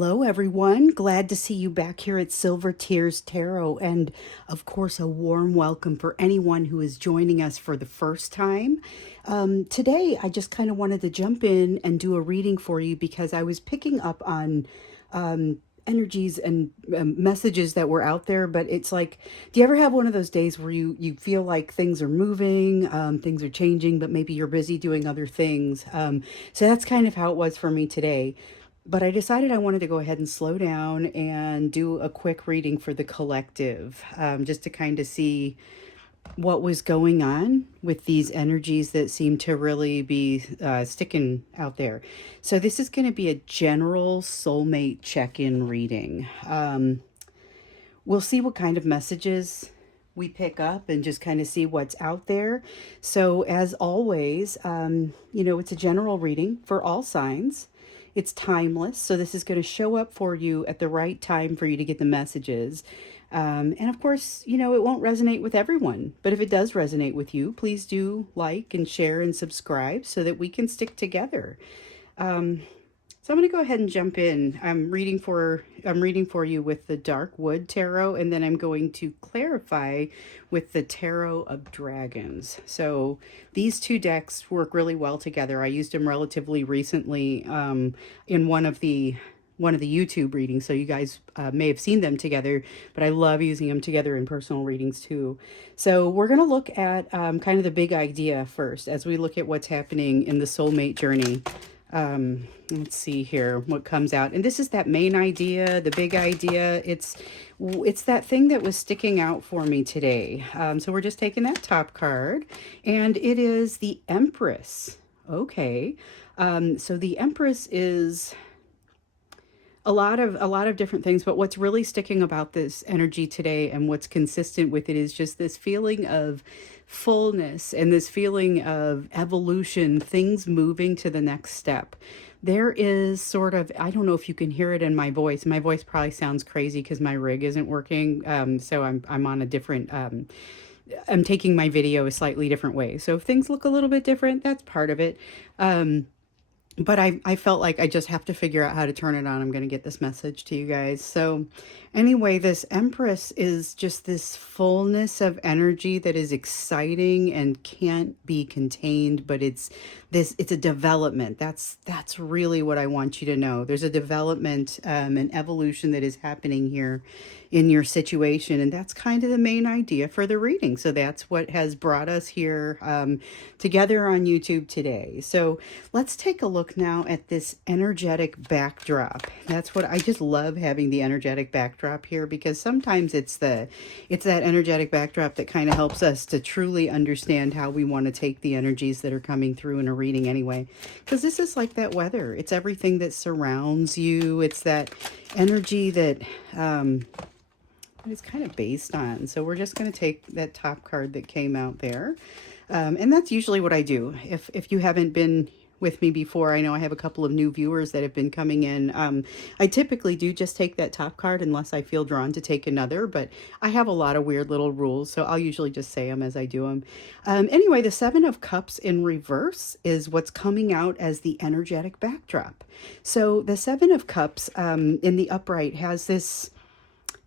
Hello, everyone. Glad to see you back here at Silver Tears Tarot. And of course, a warm welcome for anyone who is joining us for the first time. Today, I just kind of wanted to jump in and do a reading for you because I was picking up on energies and messages that were out there. But it's like, do you ever have one of those days where you feel like things are moving, things are changing, but maybe you're busy doing other things? So that's kind of how it was for me today. But I decided I wanted to go ahead and slow down and do a quick reading for the collective, just to kind of see what was going on with these energies that seem to really be sticking out there. So, this is going to be a general soulmate check in reading. We'll see what kind of messages we pick up and just kind of see what's out there. So, as always, it's a general reading for all signs. It's timeless. So, this is going to show up for you at the right time for you to get the messages. And of course, it won't resonate with everyone. But if it does resonate with you, please do like and share and subscribe so that we can stick together. Um, so I'm going to go ahead and jump in. I'm reading for you with the Dark Wood Tarot, and then I'm going to clarify with the Tarot of Dragons. So these two decks work really well together. I used them relatively recently in one of the YouTube readings, so you guys may have seen them together, but I love using them together in personal readings too. So we're going to look at kind of the big idea first as we look at what's happening in the soulmate journey. Let's see here what comes out, and this is that main idea, the big idea. It's that thing that was sticking out for me today. So we're just taking that top card, and it is the Empress. Okay. So the Empress is a lot of different things, but what's really sticking about this energy today and what's consistent with it is just this feeling of fullness and this feeling of evolution, things moving to the next step. There is sort of, I don't know if you can hear it in my voice. My voice probably sounds crazy because my rig isn't working. So I'm on a different I'm taking my video a slightly different way. So if things look a little bit different, that's part of it. But I felt like I just have to figure out how to turn it on. I'm going to get this message to you guys. So anyway, this Empress is just this fullness of energy that is exciting and can't be contained, but it's a development. That's really what I want you to know. There's a development, an evolution that is happening here in your situation, and that's kind of the main idea for the reading. So that's what has brought us here together on YouTube today. So let's take a look now at this energetic backdrop. That's what I just love, having the energetic backdrop here, because sometimes it's that energetic backdrop that kind of helps us to truly understand how we want to take the energies that are coming through in a reading anyway. Because this is like that weather. It's everything that surrounds you. It's that energy that it's kind of based on. So we're just going to take that top card that came out there. And that's usually what I do. If you haven't been with me before, I know I have a couple of new viewers that have been coming in. I typically do just take that top card unless I feel drawn to take another, but I have a lot of weird little rules, so I'll usually just say them as I do them. Anyway, the Seven of Cups in reverse is what's coming out as the energetic backdrop. So the Seven of Cups in the upright has this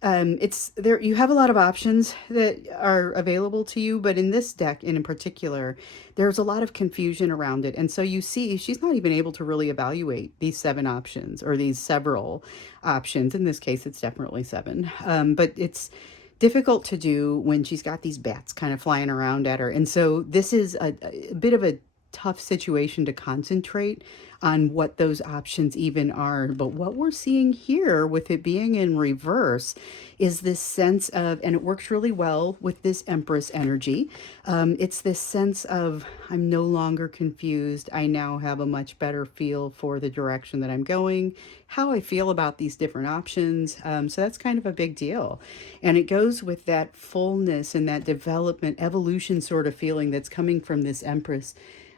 it's there. You have a lot of options that are available to you, but in this deck in particular, there's a lot of confusion around it. And so you see, she's not even able to really evaluate these seven options or these several options. In this case, it's definitely seven. But it's difficult to do when she's got these bats kind of flying around at her. And so this is a bit of a tough situation to concentrate on what those options even are. But what we're seeing here with it being in reverse is this sense of, and it works really well with this Empress energy. It's this sense of, I'm no longer confused. I now have a much better feel for the direction that I'm going, how I feel about these different options. So that's kind of a big deal. And it goes with that fullness and that development, evolution sort of feeling that's coming from this Empress.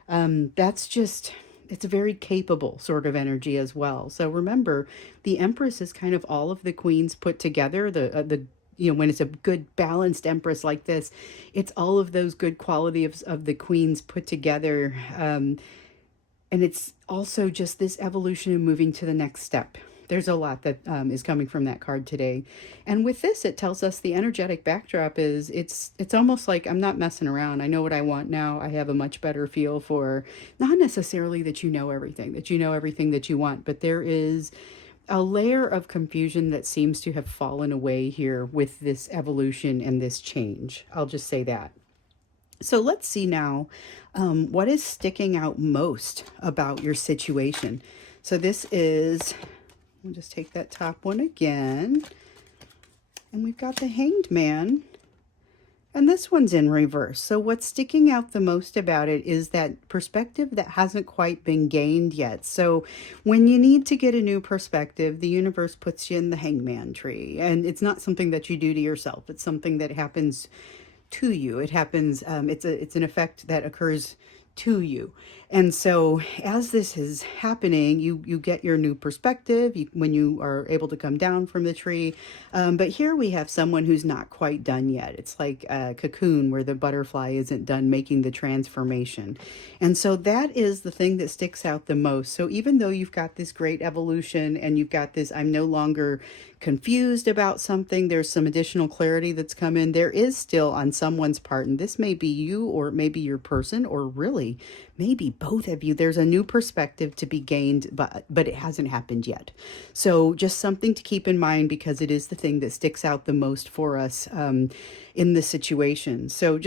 That's just, it's a very capable sort of energy as well. So remember, the Empress is kind of all of the queens put together. When it's a good balanced Empress like this, it's all of those good qualities of the queens put together. And it's also just this evolution and moving to the next step. there's a lot that is coming from that card today. And with this, it tells us the energetic backdrop is it's almost like I'm not messing around. I know what I want now. I have a much better feel for not necessarily that you know everything that you want, but there is a layer of confusion that seems to have fallen away here with this evolution and this change. I'll just say that. So let's see now what is sticking out most about your situation. So this is, we'll just take that top one again. And we've got the Hanged Man. And this one's in reverse. So what's sticking out the most about it is that perspective that hasn't quite been gained yet. So when you need to get a new perspective, the universe puts you in the hangman tree. And it's not something that you do to yourself. It's something that happens to you. It happens, it's an effect that occurs to you. And so as this is happening, you get your new perspective when you are able to come down from the tree. But here we have someone who's not quite done yet. It's like a cocoon where the butterfly isn't done making the transformation. And so that is the thing that sticks out the most. So even though you've got this great evolution and you've got this, I'm no longer confused about something, there's some additional clarity that's come in, there is still on someone's part, and this may be you or maybe your person, or really maybe both of you, there's a new perspective to be gained, but it hasn't happened yet. So just something to keep in mind, because it is the thing that sticks out the most for us in the situation. So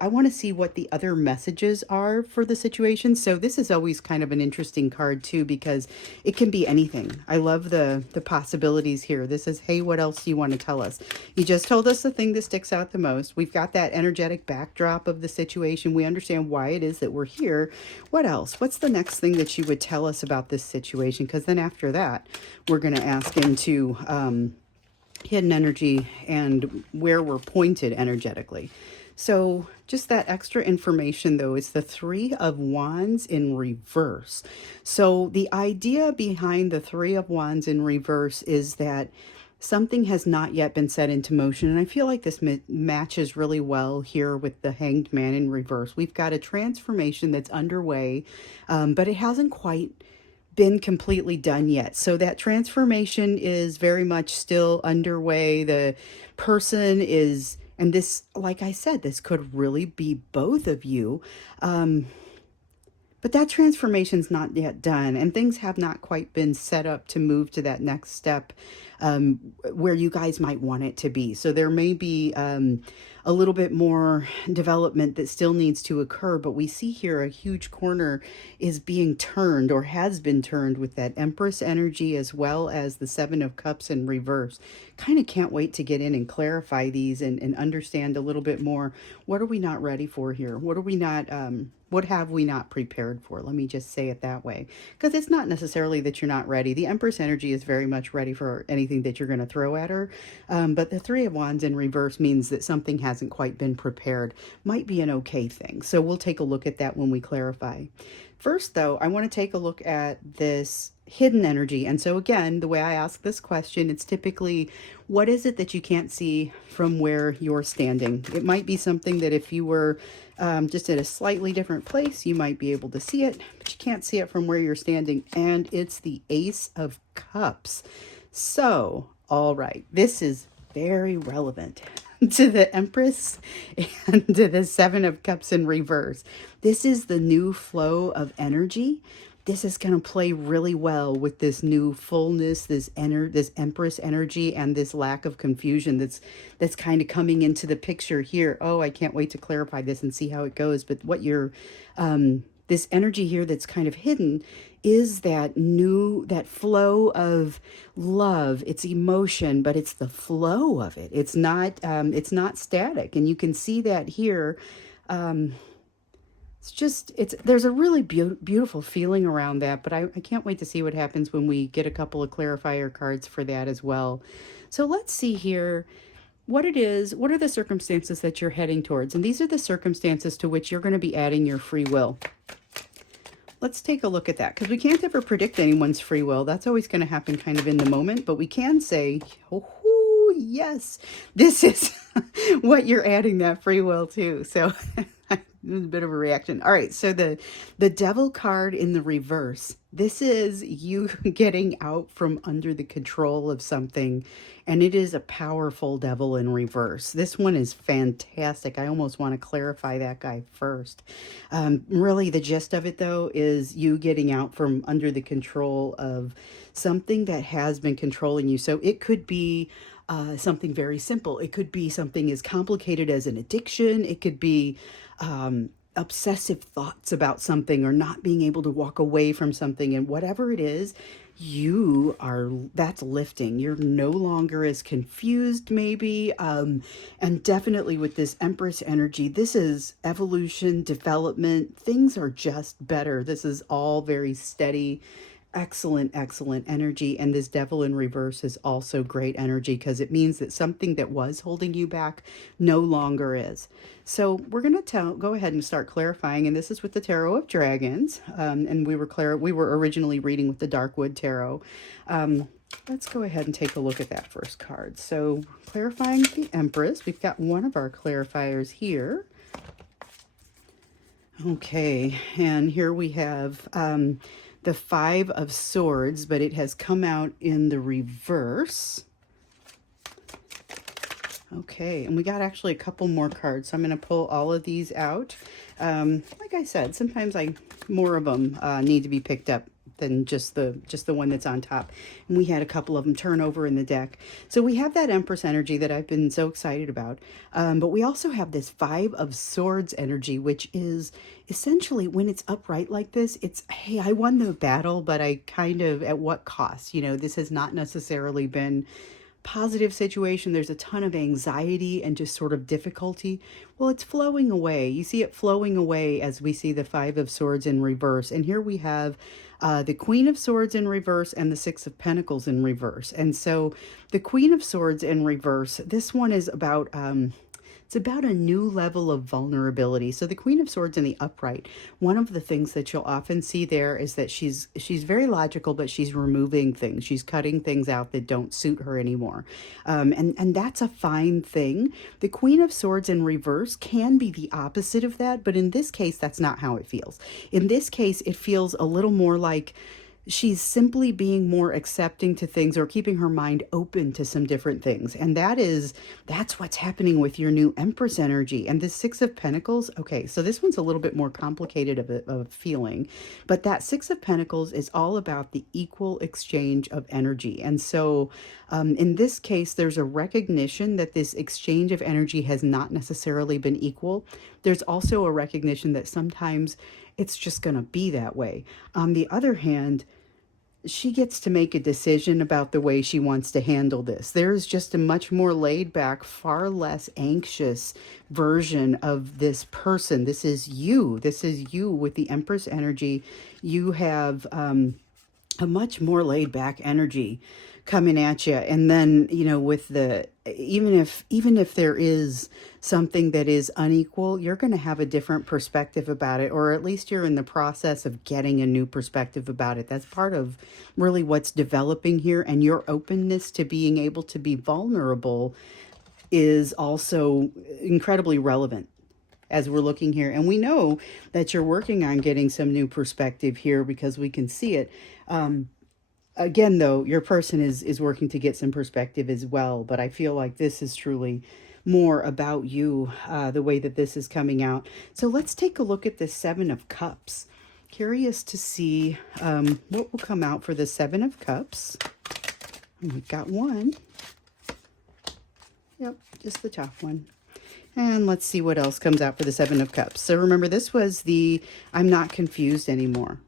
I want to see what the other messages are for the situation. So this is always kind of an interesting card too, because it can be anything. I love the possibilities here. This is, hey, what else do you want to tell us? You just told us the thing that sticks out the most. We've got that energetic backdrop of the situation. We understand why it is that we're here. What else? What's the next thing that you would tell us about this situation? Because then after that, we're going to ask into hidden energy and where we're pointed energetically. So just that extra information, though, is the Three of Wands in reverse. So the idea behind the Three of Wands in reverse is that something has not yet been set into motion. And I feel like this matches really well here with the Hanged Man in reverse. We've got a transformation that's underway, but it hasn't quite been completely done yet. So that transformation is very much still underway. The person is, and this, like I said, this could really be both of you. But that transformation's not yet done, and things have not quite been set up to move to that next step where you guys might want it to be. So there may be a little bit more development that still needs to occur, but we see here a huge corner is being turned, or has been turned, with that Empress energy as well as the Seven of Cups in reverse. Kind of can't wait to get in and clarify these and understand a little bit more. What are we not ready for here? What are we not what have we not prepared for? Let me just say it that way. Because it's not necessarily that you're not ready. The Empress energy is very much ready for anything that you're going to throw at her. But the Three of Wands in reverse means that something hasn't quite been prepared. Might be an okay thing. So we'll take a look at that when we clarify. First, though, I want to take a look at this hidden energy. And so again, the way I ask this question, it's typically, what is it that you can't see from where you're standing? It might be something that if you were just at a slightly different place, you might be able to see it, but you can't see it from where you're standing. And it's the Ace of Cups. So, all right, this is very relevant to the Empress and to the Seven of Cups in reverse. This is the new flow of energy. This is going to play really well with this new fullness, this Empress energy, and this lack of confusion that's kind of coming into the picture here. Oh, I can't wait to clarify this and see how it goes. But what you're this energy here that's kind of hidden is that flow of love. It's emotion, but it's the flow of it. It's not static, and you can see that here. There's a really beautiful feeling around that, but I can't wait to see what happens when we get a couple of clarifier cards for that as well. So let's see here what it is. What are the circumstances that you're heading towards? And these are the circumstances to which you're going to be adding your free will. Let's take a look at that, because we can't ever predict anyone's free will. That's always going to happen kind of in the moment, but we can say, oh, yes, this is what you're adding that free will to. So a bit of a reaction. All right, so the Devil card in the reverse, This is you getting out from under the control of something, and it is a powerful devil in reverse. This one is fantastic. I almost want to clarify that guy first. Really, the gist of it, though, is you getting out from under the control of something that has been controlling you. So it could be something very simple. It could be something as complicated as an addiction. It could be obsessive thoughts about something or not being able to walk away from something. And whatever it is, that's lifting. You're no longer as confused, maybe. And definitely with this Empress energy, this is evolution, development. Things are just better. This is all very steady. Excellent, excellent energy. And this devil in reverse is also great energy because it means that something that was holding you back no longer is. So we're going to go ahead and start clarifying. And this is with the Tarot of Dragons. And we were originally reading with the Darkwood Tarot. Let's go ahead and take a look at that first card. So clarifying the Empress, we've got one of our clarifiers here. Okay, and here we have the Five of Swords, but it has come out in the reverse. Okay, and we got actually a couple more cards, so I'm going to pull all of these out. Like I said, sometimes more of them need to be picked up than just the one that's on top. And we had a couple of them turn over in the deck. So we have that Empress energy that I've been so excited about. But we also have this Five of Swords energy, which is essentially when it's upright like this, it's, hey, I won the battle, but I kind of, at what cost? You know, this has not necessarily been positive situation. There's a ton of anxiety and just sort of difficulty. Well, it's flowing away. You see it flowing away as we see the Five of Swords in reverse. And here we have the Queen of Swords in reverse and the Six of Pentacles in reverse. And so the Queen of Swords in reverse, this one is about it's about a new level of vulnerability. So the Queen of Swords in the upright, one of the things that you'll often see there is that she's very logical, but she's removing things. She's cutting things out that don't suit her anymore. And that's a fine thing. The Queen of Swords in reverse can be the opposite of that, but in this case, that's not how it feels. In this case, it feels a little more like she's simply being more accepting to things or keeping her mind open to some different things. And that's what's happening with your new Empress energy. And the Six of Pentacles, okay, so this one's a little bit more complicated of a feeling, but that Six of Pentacles is all about the equal exchange of energy. And so in this case, there's a recognition that this exchange of energy has not necessarily been equal. There's also a recognition that sometimes it's just going to be that way. On the other hand, she gets to make a decision about the way she wants to handle this. There's just a much more laid back, far less anxious version of this person. This is you. This is you with the Empress energy. You have a much more laid back energy coming at you. And then, you know, with the, even if there is something that is unequal, you're going to have a different perspective about it, or at least you're in the process of getting a new perspective about it. That's part of really what's developing here. And your openness to being able to be vulnerable is also incredibly relevant as we're looking here. And we know that you're working on getting some new perspective here because we can see it. Again, though, your person is working to get some perspective as well. But I feel like this is truly more about you, the way that this is coming out. So let's take a look at the Seven of Cups. Curious to see what will come out for the Seven of Cups. And we've got one. Yep, just the top one. And let's see what else comes out for the Seven of Cups. So remember, this was the I'm not confused anymore.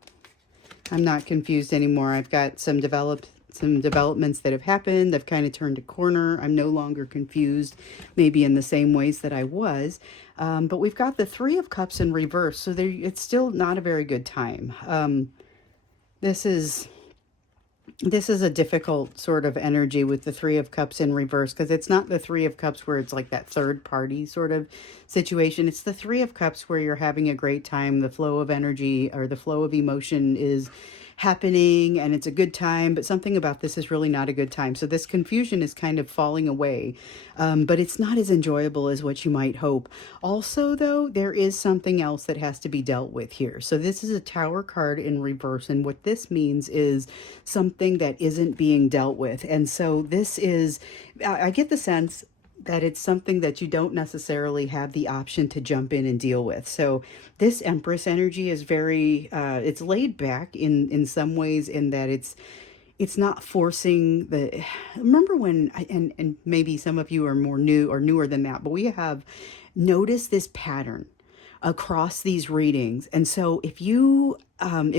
I'm not confused anymore. I've got some developments that have happened. I've kind of turned a corner. I'm no longer confused, maybe in the same ways that I was. But we've got the Three of Cups in reverse, so it's still not a very good time. This is a difficult sort of energy with the Three of Cups in reverse, because it's not the Three of Cups where it's like that third party sort of situation. It's the Three of Cups where you're having a great time. The flow of energy or the flow of emotion is happening and it's a good time, but something about this is really not a good time. So this confusion is kind of falling away, but it's not as enjoyable as what you might hope. Also, though, there is something else that has to be dealt with here. So this is a Tower card in reverse, and what this means is something that isn't being dealt with. And so this is, I get the sense that it's something that you don't necessarily have the option to jump in and deal with. So this Empress energy is very it's laid back in some ways, in that it's not forcing the, remember when, and maybe some of you are more new or newer than that, but we have noticed this pattern across these readings. And so if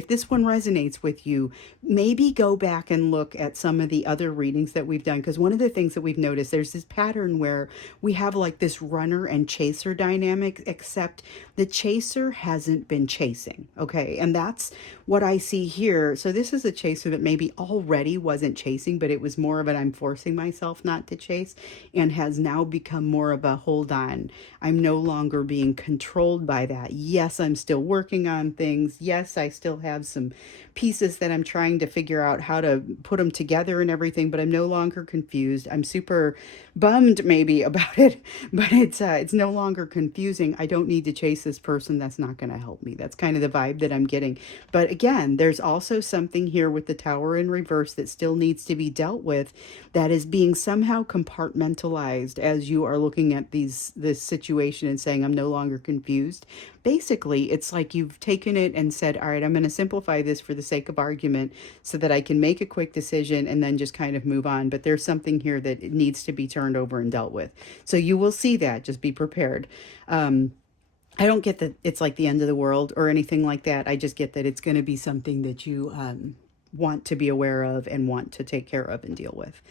this one resonates with you, maybe go back and look at some of the other readings that we've done. Because one of the things that we've noticed, there's this pattern where we have like this runner and chaser dynamic, except the chaser hasn't been chasing. Okay. And that's what I see here. So this is a chaser that maybe already wasn't chasing, but it was more of an I'm forcing myself not to chase, and has now become more of a hold on. I'm no longer being controlled by that. Yes, I'm still working on things. Yes, I still have some pieces that I'm trying to figure out how to put them together and everything, but I'm no longer confused. I'm super bummed maybe about it, but it's no longer confusing. I don't need to chase this person. That's not going to help me. That's kind of the vibe that I'm getting. But again, there's also something here with the Tower in reverse that still needs to be dealt with, that is being somehow compartmentalized as you are looking at this situation and saying, I'm no longer confused. Basically, it's like you've taken it and said, all right, I'm going to simplify this for the sake of argument so that I can make a quick decision and then just kind of move on. But there's something here that it needs to be turned over and dealt with. So you will see that. Just be prepared. I don't get that it's like the end of the world or anything like that. I just get that it's going to be something that you want to be aware of and want to take care of and deal with.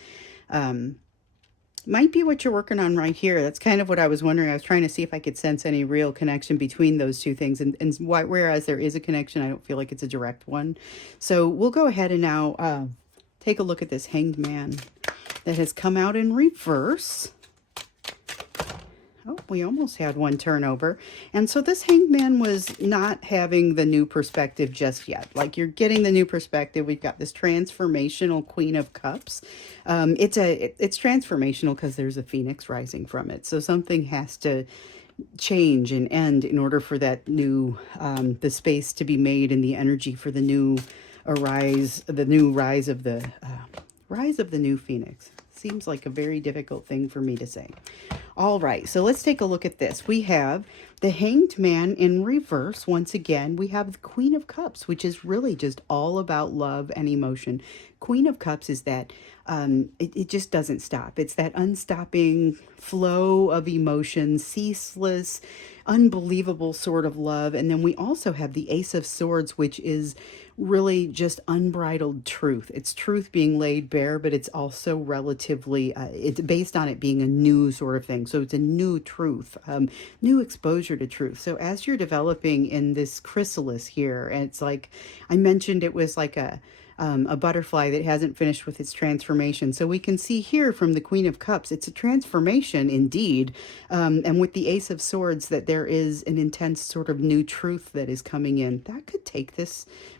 Might be what you're working on right here. That's kind of what I was wondering. I was trying to see if I could sense any real connection between those two things. And whereas there is a connection, I don't feel like it's a direct one. So we'll go ahead and now take a look at this Hanged Man that has come out in reverse. Oh, we almost had one turnover. And so this Hanged Man was not having the new perspective just yet. Like, you're getting the new perspective. We've got this transformational Queen of Cups. It's transformational because there's a phoenix rising from it. So something has to change and end in order for that new, the space to be made and the energy for the new rise of the new phoenix. Seems like a very difficult thing for me to say. All right, so let's take a look at this. We have the Hanged Man in reverse. Once again, we have the Queen of Cups, which is really just all about love and emotion. Queen of Cups is that it just doesn't stop. It's that unstopping flow of emotion, ceaseless, unbelievable sort of love. And then we also have the Ace of Swords, which is really just unbridled truth. It's truth being laid bare, but it's also relatively, it's based on it being a new sort of thing. So it's a new truth, new exposure to truth. So as you're developing in this chrysalis here, and it's like, I mentioned it was like a butterfly that hasn't finished with its transformation. So we can see here from the Queen of Cups, it's a transformation indeed. And with the Ace of Swords, that there is an intense sort of new truth that is coming in. That could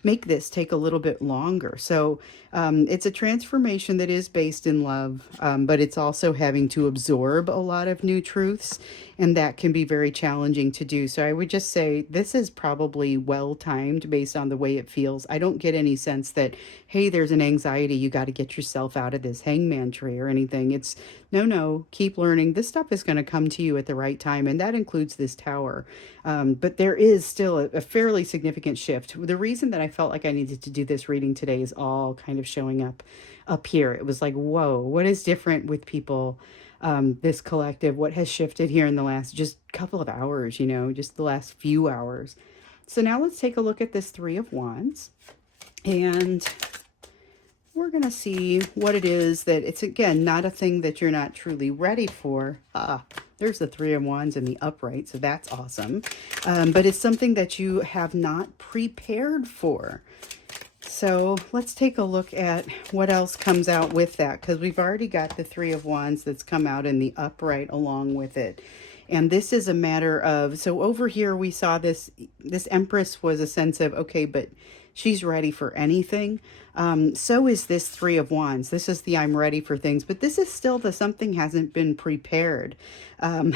make this take a little bit longer. So it's a transformation that is based in love, but it's also having to absorb a lot of new truths. And that can be very challenging to do. So I would just say this is probably well timed based on the way it feels. I don't get any sense that, hey, there's an anxiety, you got to get yourself out of this hangman tree or anything. It's no, keep learning. This stuff is going to come to you at the right time, and that includes this tower. But there is still a fairly significant shift. The reason that I felt like I needed to do this reading today is all kind of showing up here. It was like, whoa, what is different with people? This collective, what has shifted here in the last just couple of hours, just the last few hours. So now let's take a look at this Three of Wands, and we're going to see what it is that it's, again, not a thing that you're not truly ready for. There's the Three of Wands in the upright, so that's awesome. But it's something that you have not prepared for. So let's take a look at what else comes out with that, because we've already got the Three of Wands that's come out in the upright along with it. And this is a matter of, so over here we saw this Empress was a sense of, okay, but she's ready for anything. So is this Three of Wands. This is the I'm ready for things, but this is still the something hasn't been prepared. Um,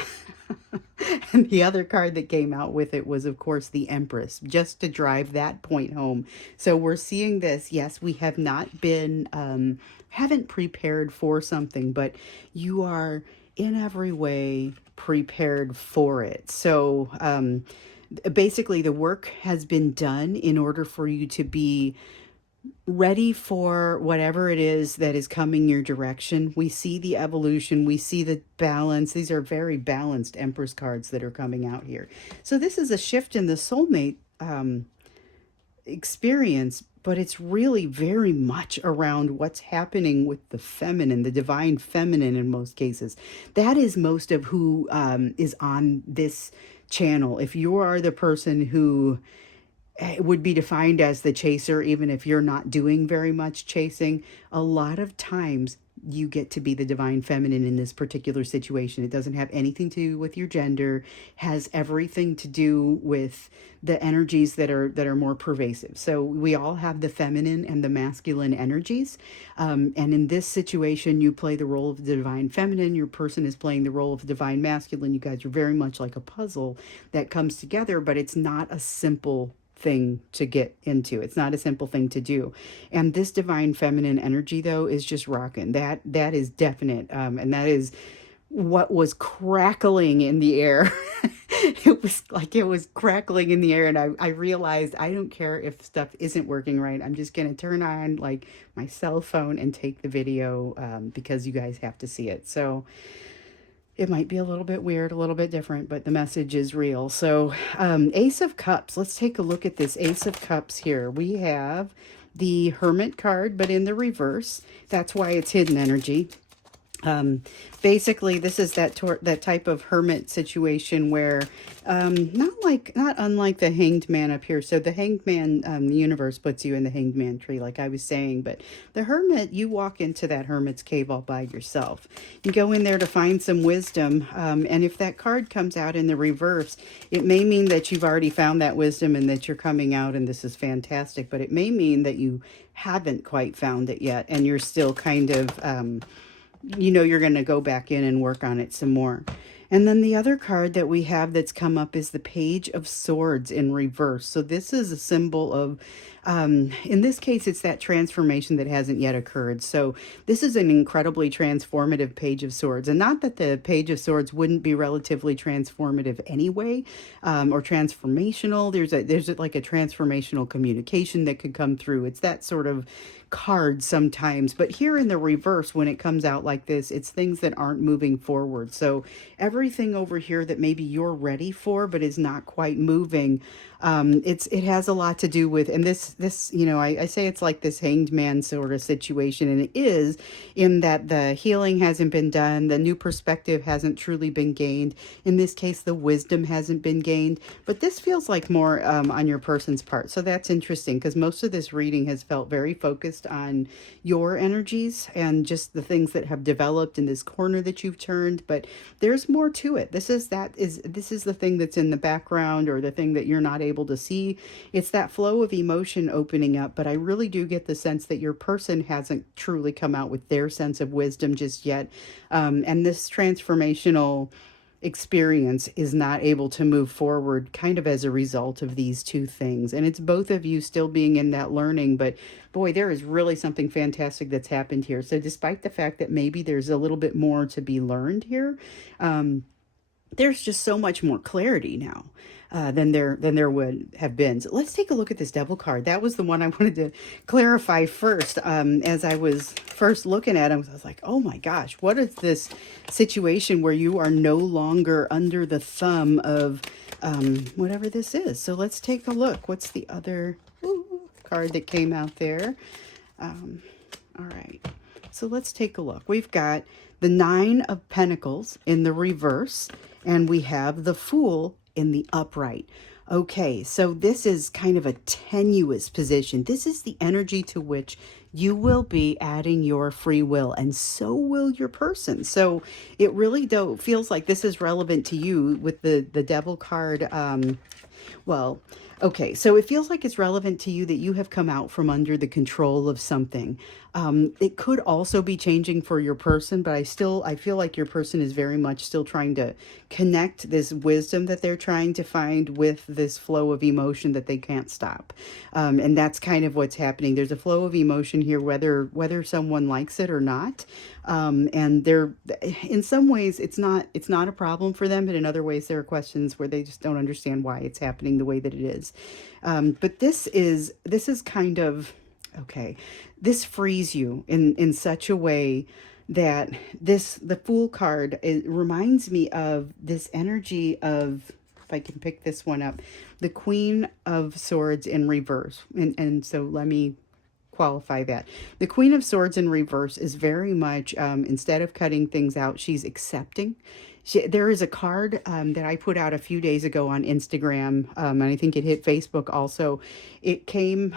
and the other card that came out with it was, of course, the Empress, just to drive that point home. So we're seeing this. Yes, we have not been, haven't prepared for something, but you are in every way prepared for it. So basically, the work has been done in order for you to be ready for whatever it is that is coming your direction. We see the evolution, we see the balance. These are very balanced Empress cards that are coming out here. So this is a shift in the soulmate experience, but it's really very much around what's happening with the feminine, the divine feminine in most cases. That is most of who is on this channel. If you are the person who would be defined as the chaser, even if you're not doing very much chasing, a lot of times you get to be the divine feminine in this particular situation. It doesn't have anything to do with your gender, has everything to do with the energies that are more pervasive. So we all have the feminine and the masculine energies. And in this situation, you play the role of the divine feminine. Your person is playing the role of the divine masculine. You guys are very much like a puzzle that comes together, but it's not a simple thing to get into. It's not a simple thing to do. And this divine feminine energy though is just rocking. That is definite. And that is what was crackling in the air. It was like it was crackling in the air, and I realized I don't care if stuff isn't working right. I'm just gonna turn on like my cell phone and take the video because you guys have to see it. So it might be a little bit weird, a little bit different, but the message is real. So, Ace of Cups. Let's take a look at this Ace of Cups here. We have the Hermit card, but in the reverse. That's why it's hidden energy. Basically, this is that type of hermit situation where, not unlike the Hanged Man up here. So the Hanged Man, the universe puts you in the Hanged Man tree, like I was saying. But the hermit, you walk into that hermit's cave all by yourself. You go in there to find some wisdom. And if that card comes out in the reverse, it may mean that you've already found that wisdom and that you're coming out, and this is fantastic. But it may mean that you haven't quite found it yet, and you're still kind of you're going to go back in and work on it some more. And then the other card that we have that's come up is the Page of Swords in reverse. So this is a symbol of, in this case, it's that transformation that hasn't yet occurred. So this is an incredibly transformative Page of Swords. And not that the Page of Swords wouldn't be relatively transformative anyway, or transformational. There's like a transformational communication that could come through. It's that sort of card sometimes, but here in the reverse, when it comes out like this, it's things that aren't moving forward. So everything over here that maybe you're ready for but is not quite moving, it has a lot to do with, and this I say it's like this Hanged Man sort of situation, and it is, in that the healing hasn't been done, the new perspective hasn't truly been gained. In this case, the wisdom hasn't been gained, but this feels like more on your person's part. So that's interesting, because most of this reading has felt very focused on your energies and just the things that have developed in this corner that you've turned, but there's more to it. This is the thing that's in the background, or the thing that you're not able to see. It's that flow of emotion opening up, but I really do get the sense that your person hasn't truly come out with their sense of wisdom just yet. And this transformational experience is not able to move forward kind of as a result of these two things. And it's both of you still being in that learning, but boy, there is really something fantastic that's happened here. So despite the fact that maybe there's a little bit more to be learned here, there's just so much more clarity now than there would have been. So let's take a look at this Devil card. That was the one I wanted to clarify first. As I was first looking at him, I was like, oh my gosh, what is this situation where you are no longer under the thumb of whatever this is? So let's take a look. What's the other card that came out there? All right. So let's take a look. We've got the Nine of Pentacles in the reverse, and we have the Fool in the upright. Okay, so this is kind of a tenuous position. This is the energy to which you will be adding your free will, and so will your person. So it really do feels like this is relevant to you with the devil card. Well, okay, so it feels like it's relevant to you that you have come out from under the control of something. It could also be changing for your person, but I feel like your person is very much still trying to connect this wisdom that they're trying to find with this flow of emotion that they can't stop. And that's kind of what's happening. There's a flow of emotion here, whether someone likes it or not. And they're in some ways it's not a problem for them, but in other ways there are questions where they just don't understand why it's happening the way that it is. But this is kind of okay. This frees you in such a way that the Fool card, it reminds me of this energy of, if I can pick this one up, the Queen of Swords in reverse. And so let me qualify that. The Queen of Swords in reverse is very much, instead of cutting things out, she's accepting. There is a card that I put out a few days ago on Instagram, and I think it hit Facebook also. It came.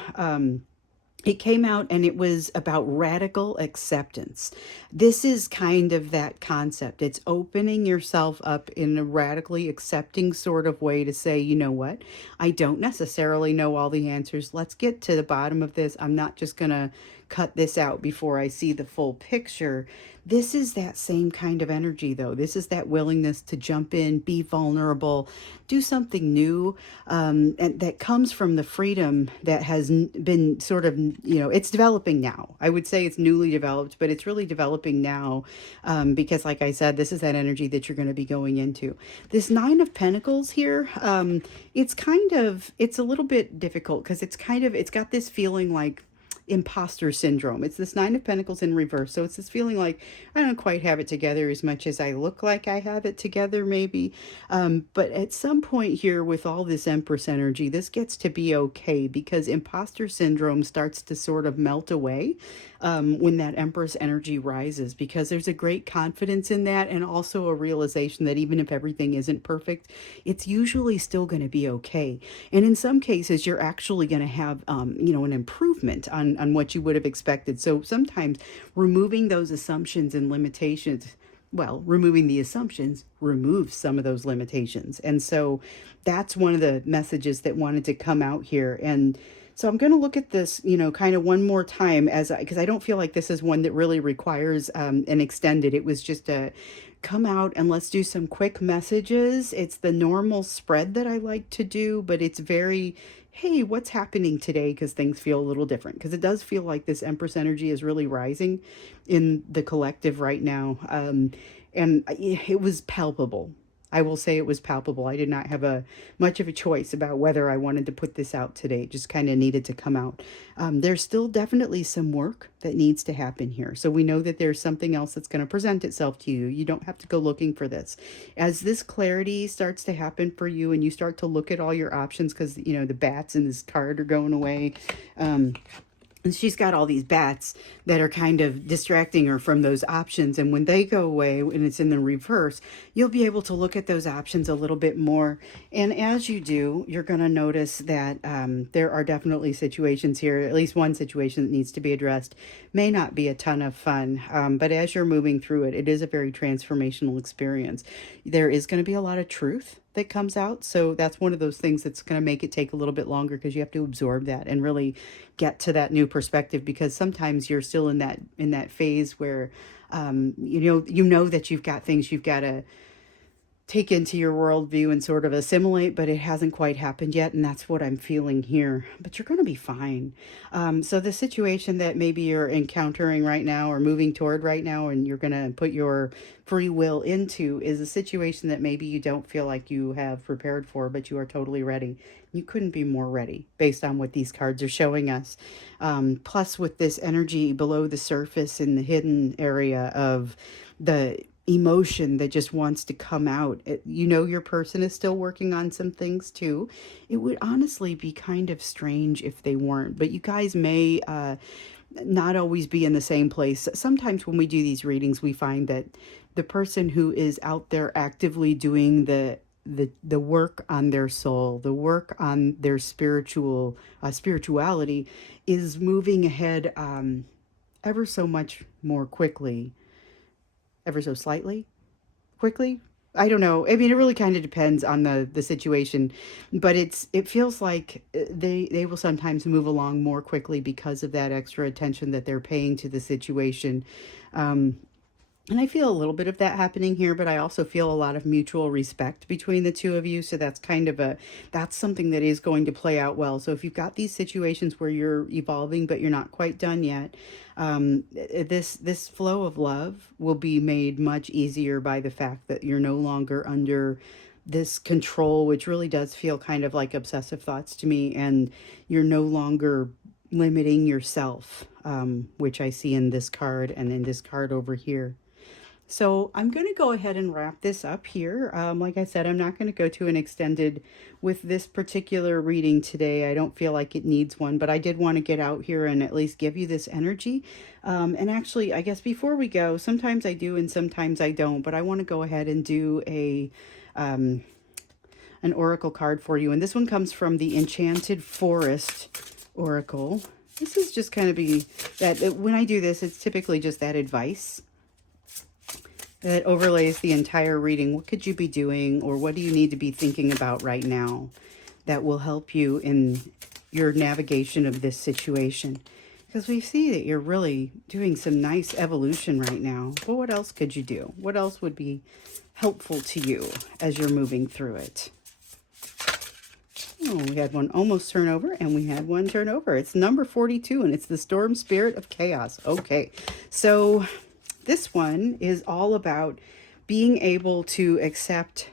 It came out and it was about radical acceptance. This is kind of that concept. It's opening yourself up in a radically accepting sort of way to say, you know what? I don't necessarily know all the answers. Let's get to the bottom of this. I'm not just going to cut this out before I see the full picture. This is that same kind of energy, though. This is that willingness to jump in, be vulnerable, do something new, and that comes from the freedom that has been sort of, it's developing now. I would say it's newly developed, but it's really developing now, because, like I said, this is that energy that you're going to be going into. This Nine of Pentacles here, it's a little bit difficult because it's got this feeling like imposter syndrome. It's this Nine of Pentacles in reverse. So it's this feeling like I don't quite have it together as much as I look like I have it together, maybe. But at some point here, with all this Empress energy, this gets to be okay because imposter syndrome starts to sort of melt away when that Empress energy rises, because there's a great confidence in that, and also a realization that even if everything isn't perfect, it's usually still going to be okay. And in some cases, you're actually going to have, an improvement on what you would have expected. So sometimes removing those assumptions and limitations, well, removing the assumptions removes some of those limitations. And so that's one of the messages that wanted to come out here. And so I'm going to look at this, kind of one more time because I don't feel like this is one that really requires an extended. It was just a come out and let's do some quick messages. It's the normal spread that I like to do, but it's very, hey, what's happening today? Because things feel a little different. Because it does feel like this Empress energy is really rising in the collective right now. And it was palpable. I will say it was palpable. I did not have a much of a choice about whether I wanted to put this out today. It just kind of needed to come out. There's still definitely some work that needs to happen here. So we know that there's something else that's going to present itself to you. You don't have to go looking for this. As this clarity starts to happen for you and you start to look at all your options, because, the bats in this card are going away. And she's got all these bats that are kind of distracting her from those options. And when they go away and it's in the reverse, you'll be able to look at those options a little bit more. And as you do, you're going to notice that there are definitely situations here, at least one situation that needs to be addressed. May not be a ton of fun, but as you're moving through it, it is a very transformational experience. There is going to be a lot of truth that comes out. So that's one of those things that's going to make it take a little bit longer because you have to absorb that and really get to that new perspective, because sometimes you're still in that phase where you know that you've got things you've got to take into your worldview and sort of assimilate, but it hasn't quite happened yet. And that's what I'm feeling here. But you're going to be fine. So the situation that maybe you're encountering right now or moving toward right now, and you're going to put your free will into, is a situation that maybe you don't feel like you have prepared for, but you are totally ready. You couldn't be more ready based on what these cards are showing us. Plus, with this energy below the surface in the hidden area of the emotion that just wants to come out. Your person is still working on some things too. It would honestly be kind of strange if they weren't, but you guys may not always be in the same place. Sometimes when we do these readings, we find that the person who is out there actively doing the the work on their soul, the work on their spirituality is moving ahead ever so much more quickly, ever so slightly quickly. I don't know. I mean, it really kind of depends on the situation, but it feels like they will sometimes move along more quickly because of that extra attention that they're paying to the situation. Um, and I feel a little bit of that happening here, but I also feel a lot of mutual respect between the two of you. So that's something that is going to play out well. So if you've got these situations where you're evolving, but you're not quite done yet, this flow of love will be made much easier by the fact that you're no longer under this control, which really does feel kind of like obsessive thoughts to me, and you're no longer limiting yourself, which I see in this card and in this card over here. So I'm going to go ahead and wrap this up here. Like I said, I'm not going to go to an extended with this particular reading today. I don't feel like it needs one, but I did want to get out here and at least give you this energy. And actually, I guess before we go, sometimes I do and sometimes I don't, but I want to go ahead and do an oracle card for you. And this one comes from the Enchanted Forest Oracle. This is just kind of be that when I do this, it's typically just that advice that overlays the entire reading. What could you be doing, or what do you need to be thinking about right now that will help you in your navigation of this situation? Because we see that you're really doing some nice evolution right now. But what else could you do? What else would be helpful to you as you're moving through it? Oh, we had one almost turn over, and we had one turn over. It's number 42, and it's the Storm Spirit of Chaos. Okay, so this one is all about being able to accept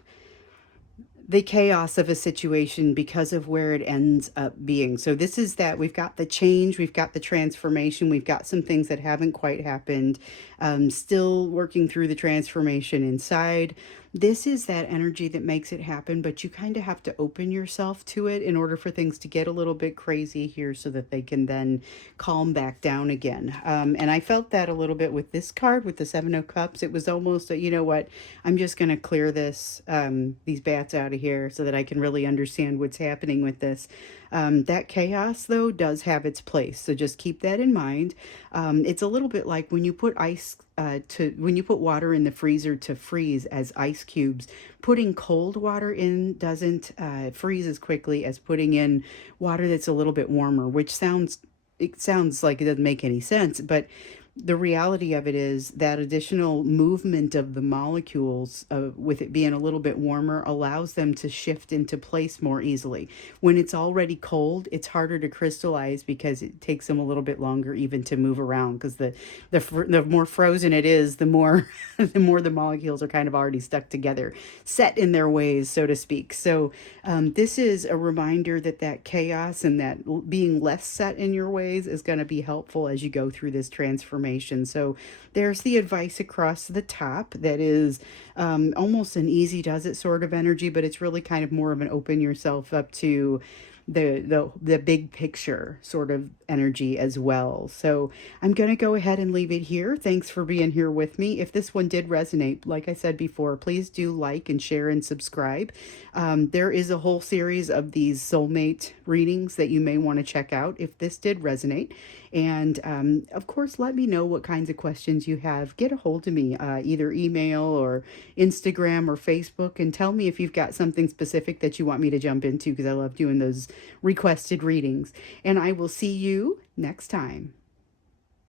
the chaos of a situation because of where it ends up being. So this is that we've got the change, we've got the transformation, we've got some things that haven't quite happened, still working through the transformation inside. This is that energy that makes it happen, but you kind of have to open yourself to it in order for things to get a little bit crazy here so that they can then calm back down again. And I felt that a little bit with this card, with the Seven of Cups. It was almost, you know what, I'm just going to clear these bats out of here so that I can really understand what's happening with this. That chaos, though, does have its place. So just keep that in mind. It's a little bit like when you put when you put water in the freezer to freeze as ice cubes. Putting cold water in doesn't freeze as quickly as putting in water that's a little bit warmer, which sounds like it doesn't make any sense, but the reality of it is that additional movement of the molecules, with it being a little bit warmer, allows them to shift into place more easily. When it's already cold, it's harder to crystallize because it takes them a little bit longer even to move around, because the more frozen it is, the more the more the molecules are kind of already stuck together, set in their ways, so to speak. So this is a reminder that that chaos and that being less set in your ways is going to be helpful as you go through this transformation. So there's the advice across the top that is almost an easy does it sort of energy, but it's really kind of more of an open yourself up to the big picture sort of energy as well. So I'm going to go ahead and leave it here. Thanks for being here with me. If this one did resonate, like I said before, please do like and share and subscribe. There is a whole series of these soulmate readings that you may want to check out if this did resonate. And of course, let me know what kinds of questions you have. Get a hold of me, either email or Instagram or Facebook, and tell me if you've got something specific that you want me to jump into, because I love doing those requested readings. And I will see you next time.